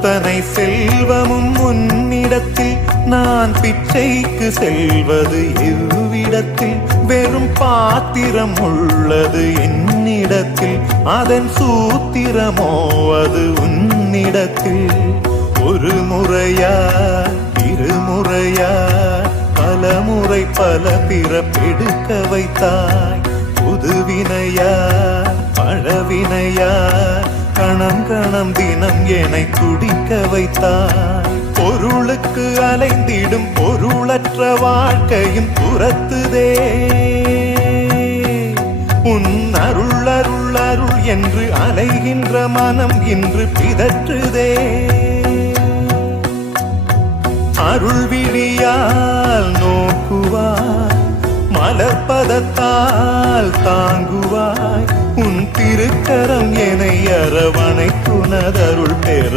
அத்தனை செல்வமும் உன்னிடத்தில் நான் பிச்சைக்கு செல்வது எவ்விடத்தில் வெறும் பாத்திரம் உள்ளது என்னிடத்தில் அதன் சூத்திரமோ அது உன்னிடத்தில் ஒரு முறையா இருமுறையா பல முறை பல பிறப்பெடுக்க வைத்தாய் புதுவினையா பழவினையா கணம் கணம் தினம் என்னை துடிக்க வைத்தாய் பொருளுக்கு அலைந்திடும் பொருளற்ற வாழ்க்கையும் துரத்துதே உன் அருள் அருள் அருள் என்று அலைகின்ற மனம் இன்று பிதற்றுதே அருள் விழியால் நோக்குவாய் மலர்பதத்தால் தாங்குவாய் உன் திருக்கரம் என்னை அரவணைத்துனதருள் பெற